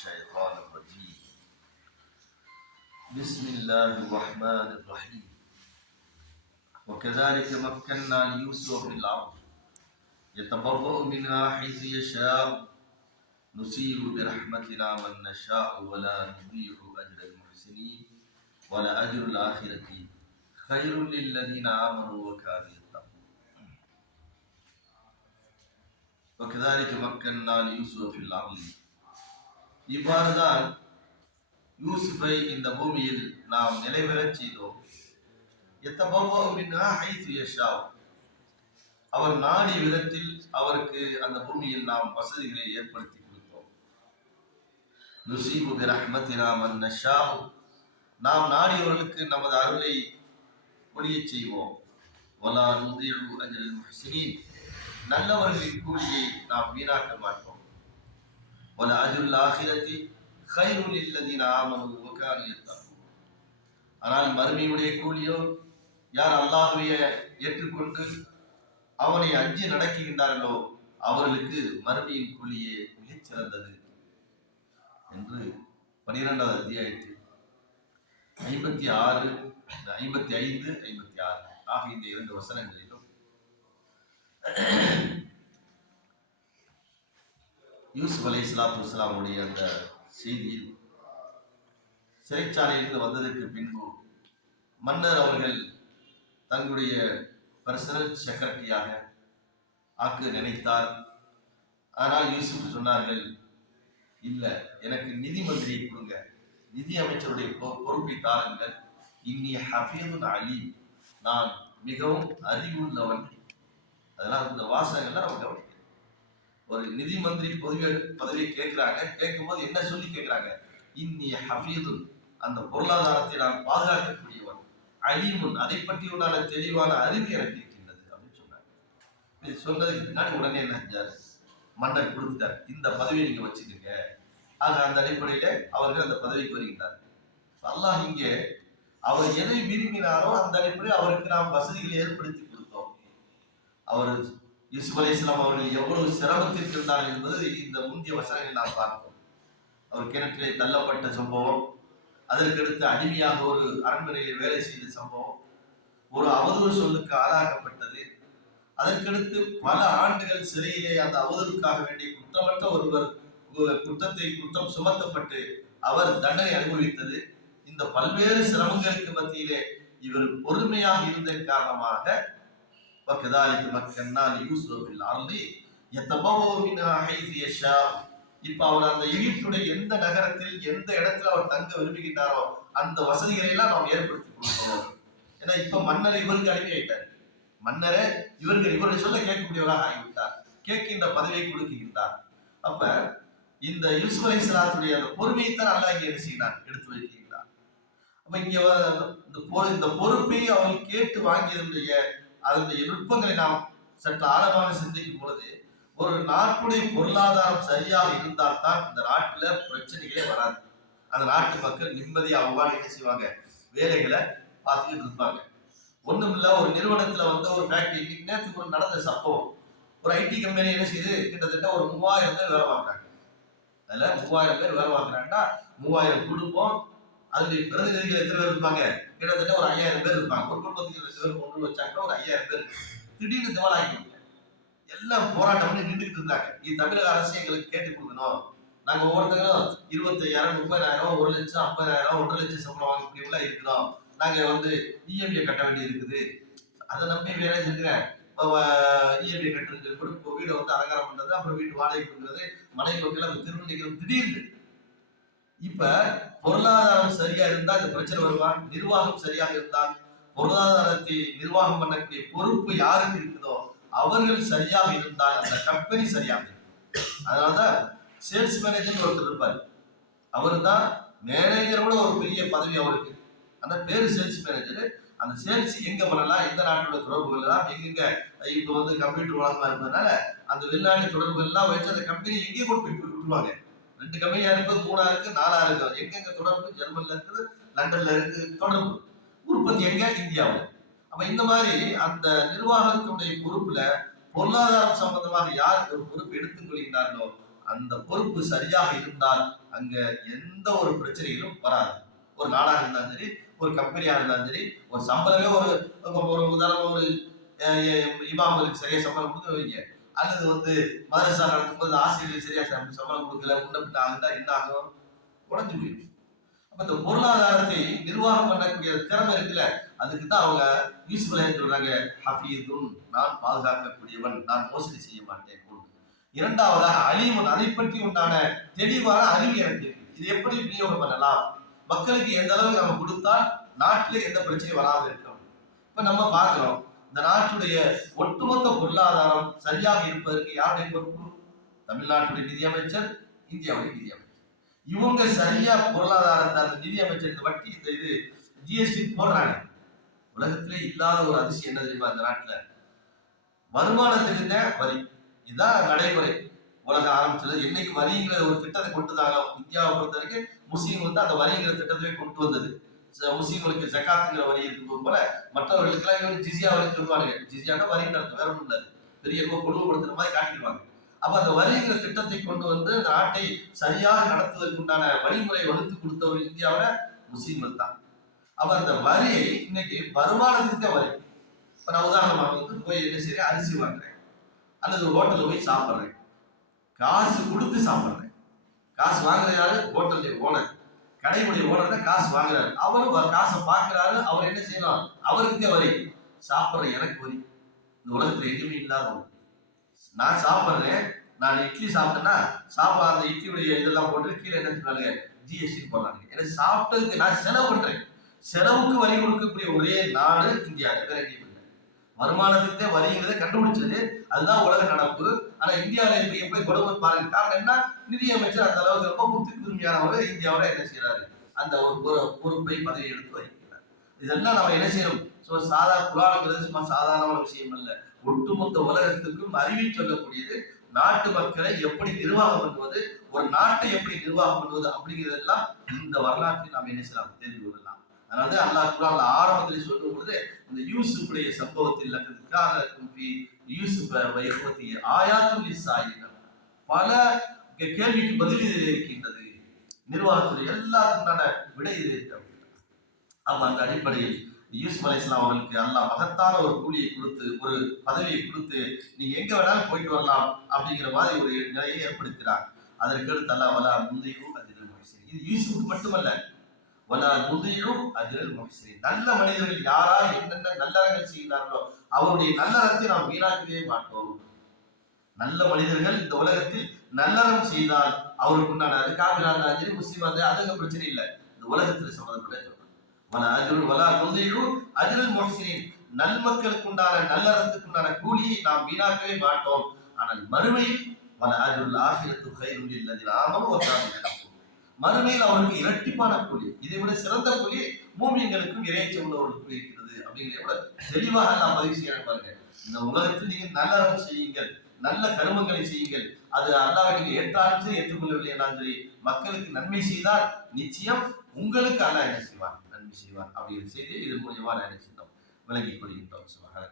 الشيطان الرجيم. بسم الله الرحمن الرحيم. وكذلك مكنا ليوسف في الأرض. يتبوأ منها حيث يشاء. نصيب برحمتنا من نشاء ولا نضيع أجر المحسنين ولأجر الآخرة خير للذين آمنوا وكانوا يتقون. وكذلك مكنا ليوسف في الأرض. இவ்வாறுதான் யூசுஃபை இந்த பூமியில் நாம் நிலைபெறச் செய்தோம். எத்தபவ்வ மின்ஹா ஹைத்து யஷாவ். அவர் நாடிய விதத்தில் அவருக்கு அந்த பூமியில் நாம் வசதிகளை ஏற்படுத்தி கொடுத்தோம். நுசீபு பிரஹ்மத்தினா நஷாவ். நாம் நாடியவர்களுக்கு நமது அருளை ஒளியச் செய்வோம். வலா நுதியு அஜ்ரல் நல்லவர்களின் கூலியை நாம் வீணாக்க மாட்டோம். வல அஜுல் ஆகிரத்தி ஹைருல் இல்லதின் ஆமனு உக்காரியத்தாகும் ஆனால் மறுமையுடைய கூலியோ யார் அல்லாஹுவைய ஏற்றுக்கொண்டு அவனை அஞ்சி நடக்குகின்றார்களோ அவர்களுக்கு மறுமையின் கூலியே மிகச் சிறந்தது என்று பனிரெண்டாவது அத்தியாயத்தில் ஐம்பத்தி ஆறு ஐம்பத்தி ஐந்து ஐம்பத்தி ஆறு ஆக இந்த இரண்டு வசனங்களிலும் யூசுப் அலி இஸ்லாத்து இஸ்லாமுடைய அந்த செய்தியில் சிறைச்சாலையிலிருந்து வந்ததற்கு பின்பு மன்னர் அவர்கள் தங்களுடைய பர்சனல் செக்ரட்டரியாக ஆக்க நினைத்தார். ஆனால் யூசுப் சொன்னார்கள் இல்லை எனக்கு நிதி மந்திரியை கொடுங்க. நிதி அமைச்சருடைய பொ- பொறுப்பை தாருங்கள். இன்னி ஹஃபீதுன் அலி நான் மிகவும் அறிவுள்ளவன். அதெல்லாம் இந்த வாசகங்கள்லாம் நம்ம கவனிக்கணும். ஒரு நிதி மந்திரி பதவி பதவியை கேட்கிறாங்க. கேட்கும்போது என்ன சொல்லி கேட்கிறாங்க? இன்னி ஹஃபீதுன் அந்த பொருளாதாரத்தை நான் பாதுகாக்கக்கூடியவன். அழிமுன் அதை பற்றி உண்டான தெளிவான அறிவு எனக்கு இருக்கின்றது அப்படின்னு சொன்னாங்க. இது சொன்னதுக்கு பின்னாடி உடனே என்ன செஞ்சார்? மன்னர் கொடுத்தார் இந்த பதவியை நீங்க வச்சுக்கோங்க. ஆக அந்த அடிப்படையில அவர்கள் அந்த பதவிக்கு வருகின்றார் அல்லாஹ் இங்கே அவர் எதை விரும்பினாரோ அந்த அடிப்படையில் அவருக்கு நாம் வசதிகளை ஏற்படுத்தி கொடுத்தோம். அவர் யூசுப் அலைஹிஸ்ஸலாம் அவர்கள் எவ்வளவு சிரமத்திற்கு என்பது இந்த முந்தைய வசனங்களில் நாம் பார்ப்போம் அவர் கிணற்றிலே தள்ளப்பட்ட சம்பவம் அதற்கடுத்து அடிமையாக ஒரு அரண்மனையிலே வேலை செய்த சம்பவம் ஒரு அவதூறு சொல்லுக்கு ஆளாக்கப்பட்டது. அதற்கடுத்து பல ஆண்டுகள் சிறையிலே அந்த அவதூறுக்காக வேண்டிய குற்றமற்ற ஒருவர் குற்றத்தை குற்றம் சுமத்தப்பட்டு அவர் தண்டனை அனுபவித்தது. இந்த பல்வேறு சிரமங்களுக்கு மத்தியிலே இவர் பொறுமையாக இருந்ததன் காரணமாக وكذلك مكنا ليوسف في الارض يتبوأ منها حيث يشاء இப்ப அவர் அந்த எகிப்துடைய எந்த நகரத்தில் எந்த இடத்துல அவர் தங்க விரும்புகின்றாரோ அந்த வசதிகளை எல்லாம் நாம் ஏற்படுத்தி கொடுக்கிறோம் ஏன்னா இப்ப மன்னர் இவருக்கு அடிமையாயிட்டார் மன்னரே இவர்கள் இவருடைய சொல்ல கேட்கக்கூடியவராக ஆகிவிட்டார் கேட்கின்ற பதவியை கொடுக்கின்றார் அப்ப இந்த யூசுப் அலைஹிஸ்ஸலாத்துடைய அந்த பொறுமையைத்தான் அல்லாஹ் இங்கே என்ன செய்கிறார் எடுத்து வைக்கின்றார் அப்ப இங்க வ- இந்த பொ- இந்த பொறுப்பை அவர்கள் கேட்டு வாங்கியதனுடைய அதனுடைய நுட்பங்களை நாம் சற்று ஆழமாக சிந்திக்கும் பொழுது ஒரு நாட்டுடைய பொருளாதாரம் சரியாக இருந்தால் தான் இந்த நாட்டில் பிரச்சனைகளே வராது. அந்த நாட்டு மக்கள் நிம்மதியாக அவ்வாறு என்ன செய்வாங்க வேலைகளை பார்த்துக்கிட்டு இருப்பாங்க. ஒன்றும் இல்லை ஒரு நிறுவனத்தில் வந்து ஒரு ஃபேக்டரி இன்னைக்கு நேரத்துக்கு ஒரு நடந்த சம்பவம். ஒரு ஐடி கம்பெனி என்ன செய்யுது கிட்டத்தட்ட ஒரு மூவாயிரம் பேர் வேலை வாங்குறாங்க. அதில் மூவாயிரம் பேர் வேலை வாங்குறாங்கன்னா மூவாயிரம் குடும்பம் அதனுடைய பிரதிநிதிகள் எத்தனை பேர் இருப்பாங்க? கிட்டத்தட்ட ஒரு ஐயாயிரம் பேர் இருப்பாங்க. ஒரு குடும்பத்துக்கு ரெண்டு பேர் கொண்டு வச்சாங்கன்னா ஒரு ஐயாயிரம் பேர் திடீர்னு திவாலாக்கி எல்லாம் போராட்டம் பண்ணி நின்றுட்டு இருந்தாங்க. இது தமிழக அரசு எங்களுக்கு கேட்டு கொடுக்கணும். நாங்க ஒவ்வொருத்தரும் இருபத்தையாயிரம் முப்பதாயிரம் ஒரு லட்சம் ஐம்பதாயிரம் ஒன்றரை லட்சம் சம்பளம் வாங்கக்கூடியவங்களா இருக்கிறோம் நாங்க வந்து இஎம்ஐ கட்ட வேண்டி இருக்குது. அதை நம்பி வேலை செஞ்சுக்கிறேன் இஎம்ஐ கட்டுறது கூட இப்போ வீடை வந்து அலங்காரம் பண்றது அப்புறம் வீட்டு வாடகை கொடுக்கறது மனை மக்கள் அப்ப திருமணிக்கிறோம் திடீர்னு. இப்ப பொருளாதாரம் சரியா இருந்தா இந்த பிரச்சனை வருமா? நிர்வாகம் சரியாக இருந்தால் பொருளாதாரத்தை நிர்வாகம் பண்ணக்கூடிய பொறுப்பு யாருக்கு இருக்குதோ அவர்கள் சரியாக இருந்தால் அந்த கம்பெனி சரியாக இருக்கும். அதனாலதான் சேல்ஸ் மேனேஜர் ஒருத்தர் இருப்பார். அவர் தான் மேனேஜரோட ஒரு பெரிய பதவி அவருக்கு. அந்த பேரு சேல்ஸ் மேனேஜர் அந்த சேல்ஸ் எங்க பண்ணலாம்? எந்த நாட்டோட தொடர்புகள் எல்லாம் எங்கெங்க இப்போ வந்து கம்ப்யூட்டர் உலகமா இருந்ததுனால அந்த வெளிநாட்டு தொடர்புகள் எல்லாம் வச்சு அந்த கம்பெனி எங்கேயும் கொண்டு போய் விட்டுருவாங்க. ரெண்டு கம்பெனியா இருப்பது மூணா இருக்கு நாலா இருக்கு எங்கெங்க தொடர்பு? ஜெர்மன்ல இருக்குது லண்டன்ல இருக்கு தொடர்பு. உற்பத்தி எங்க? இந்தியாவில். அப்ப இந்த மாதிரி அந்த நிர்வாகத்துடைய பொறுப்புல பொருளாதாரம் சம்பந்தமாக யார் ஒரு பொறுப்பு எடுத்துக் கொள்கின்றார்களோ அந்த பொறுப்பு சரியாக இருந்தால் அங்க எந்த ஒரு பிரச்சனைகளும் வராது. ஒரு நாடாக இருந்தாலும் சரி ஒரு கம்பெனியா இருந்தாலும் சரி ஒரு சம்பளமே ஒரு ஒரு உதாரணம் ஒரு இமாமலுக்கு சரியா சம்பளம் கொடுக்க வைங்க. அல்லது வந்து மதரசா நடக்கும்போது ஆசிரியர் சரியா சம்பளம் கொடுக்கல முன்ன பின்ன ஆகுதா என்ன ஆகும்? உடஞ்சு போயிடும். அப்ப இந்த பொருளாதாரத்தை நிர்வாகம் பண்ணக்கூடிய திறமை இருக்குல்ல அதுக்கு தான் அவங்க யூஸ்ஃபுல்லா சொல்றாங்க ஹஃபீதுன் நான் பாதுகாக்கக்கூடியவன் நான் மோசடி செய்ய மாட்டேன். ஒன்று இரண்டாவதாக அலிமுன் அதை பற்றி உண்டான தெளிவான அறிவு எனக்கு இருக்கு இது எப்படி விநியோகம் பண்ணலாம்? மக்களுக்கு எந்த அளவுக்கு நம்ம கொடுத்தால் நாட்டில் எந்த பிரச்சனையும் வராமல் இருக்கும் இப்ப நம்ம பார்க்கிறோம் இந்த நாட்டுடைய ஒட்டுமொத்த பொருளாதாரம் சரியாக இருப்பதற்கு யாருடைய பொறுப்பு? தமிழ்நாட்டுடைய நிதியமைச்சர் இந்தியாவுடைய நிதியமைச்சர். இவங்க சரியா பொருளாதாரத்தை அந்த நிதியமைச்சர் இந்த வட்டி இந்த இது ஜிஎஸ்டி போடுறாங்க. உலகத்திலே இல்லாத ஒரு அதிசயம் என்ன தெரியுமா இந்த நாட்டில்? வருமானத்துக்கு தான் வரி. இதுதான் நடைமுறை. உலகம் ஆரம்பிச்சது என்னைக்கு வரிங்கிற ஒரு திட்டத்தை கொண்டு தாங்க இந்தியாவை பொறுத்த வரைக்கும் முஸ்லீம் வந்து அந்த வரிங்கிற திட்டத்தை கொண்டு வந்தது. முஸ்லீம்களுக்கு ஜக்காத்துங்கிற வரி இருக்கும் போல மற்றவர்களுக்கெல்லாம் இவங்க ஜிசியா வரி சொல்லுவாங்க ஜிசியானா வரி நடத்தும் வேற ஒன்றும் இல்லை. பெரிய என்னமோ கொடுமைப்படுத்துற மாதிரி காட்டிடுவாங்க. அப்ப அந்த வரிங்கிற திட்டத்தை கொண்டு வந்து அந்த நாட்டை சரியாக நடத்துவதற்குண்டான வழிமுறை வகுத்து கொடுத்தவர் இந்தியாவில முஸ்லீம்கள் தான். அப்ப அந்த வரி இன்னைக்கு வருமானத்துக்கு தான் வரி. இப்ப நான் உதாரணமாக வந்து போய் என்ன செய்ய அரிசி வாங்குறேன். அல்லது ஒரு போய் சாப்பிட்றேன். காசு கொடுத்து சாப்பிட்றேன். காசு வாங்குற யாரு? ஹோட்டலுடைய ஓனர். கடையுடைய ஓனர் தான் காசு வாங்குறாரு. அவரு காசை பார்க்குறாரு. அவர் என்ன செய்யணும் அவருக்கு வரி. சாப்பிட்ற எனக்கு வரி. இந்த உலகத்துல எதுவுமே இல்லாத நான் சாப்பிட்றேன். நான் இட்லி சாப்பிட்டேன்னா சாப்பா அந்த இட்லியுடைய இதெல்லாம் போட்டு கீழே என்ன சொன்னாங்க? ஜிஎஸ்டி போடுறாங்க. எனக்கு சாப்பிட்டதுக்கு நான் செலவு பண்றேன். செலவுக்கு வரி கொடுக்கக்கூடிய ஒரே நாடு இந்தியா. வேற எங்கேயும் இல்லை. வருமானத்துக்கு வரிங்கிறத கண்டுபிடிச்சது. அதுதான் உலக நடப்பு. ஆனா இந்தியாவில் இப்ப எப்படி கொடுமை பாருங்க. காரணம் என்ன? நிதியமைச்சர் அந்த அளவுக்கு ரொம்ப புத்தி கூர்மையானவர் இந்தியாவில என்ன செய்யறாரு அந்த ஒரு பொறுப்பை பதவி எடுத்து வகிக்கிறார் இதெல்லாம் நம்ம என்ன செய்யணும்? ஸோ சாதா புராணங்கிறது சும்மா சாதாரணமான விஷயம் அல்ல. ஒட்டுமொத்த உலகத்துக்கும் அறிவி சொல்லக்கூடியது நாட்டு மக்களை எப்படி நிர்வாகம் பண்ணுவது ஒரு நாட்டை எப்படி நிர்வாகம் பண்ணுவது அப்படிங்கிறதெல்லாம் இந்த வரலாற்றை நாம் என்ன செய்யலாம்? தெரிந்து கொள்ளலாம். அதனால அல்லாஹ் குரான் ஆரம்பத்தில் சொல்லும் பொழுது அந்த யூசுஃபுடைய சம்பவத்தில் லக்கத்துக்கான கும்பி யூசுஃப வைகுவத்தி ஆயாத்துல் லிஸ்ஸாயின பல கே- கேள்விக்கு பதில் இதில் இருக்கின்றது. நிர்வாகத்துடைய எல்லாத்துக்குண்டான விடை இதில் இருக்கிறது அப்ப அந்த அடிப்படையில் யூசுப் அலைஹிஸ்ஸலாம் அவர்களுக்கு அல்லாஹ் மகத்தான ஒரு கூலியை கொடுத்து ஒரு பதவியை கொடுத்து நீ எங்க வேணாலும் போயிட்டு வரலாம் அப்படிங்கிற மாதிரி ஒரு நிலையை ஏற்படுத்தினார். அதற்கு அடுத்து அல்லாஹ் வலா முந்தையும் இது யூசுஃபுக்கு மட்டுமல்ல வலா முந்தையும் அதிரல் முஹசின் நல்ல மனிதர்கள் யாரால் என்னென்ன நல்லறங்கள் செய்கிறார்களோ அவருடைய நல்லறத்தை நாம் வீணாக்கவே மாட்டோம். நல்ல மனிதர்கள் இந்த உலகத்தில் நல்லறம் செய்தால் அவருக்கு உண்டான அது காபிரா இருந்தாலும் சரி முஸ்லீமா இருந்தாலும் அதுங்க பிரச்சனை இல்லை. இந்த உலகத்தில் சம்மந்தப்பட்ட சொல்றேன் வல அஜுல் வலா முந்தையும் அஜுல் முஹசினின் நன்மக்களுக்கு உண்டான நல்லறத்துக்கு உண்டான கூலியை நாம் வீணாக்கவே மாட்டோம். ஆனால் மறுமையில் வல அஜுல் ஆசிரத்து ஹைருல் இல்லதில் ஆமனும் ஒரு மறுமையில் அவருக்கு இரட்டிப்பான கூலி. இதை விட சிறந்த கூலி மூமியங்களுக்கும் இறையச்சம் உள்ளவர்களுக்கும் இருக்கிறது அப்படிங்கிறத விட தெளிவாக நான் பதிவு செய்ய பாருங்க. இந்த உலகத்தில் நீங்கள் நல்லறம் செய்யுங்கள் நல்ல கருமங்களை செய்யுங்கள். அது அல்லாஹ் ஏற்றாலும் சரி ஏற்றுக்கொள்ளவில்லை என்றாலும் சரி மக்களுக்கு நன்மை செய்தால் நிச்சயம் உங்களுக்கு அல்லாஹ் என்ன செய்வார் நன்மை செய்வார் அப்படிங்கிற செய்தியை இதன் மூலியமா நான் என்ன செய்தோம். விளங்கிக் கொள்கின்றோம். சுபஹானல்லாஹ்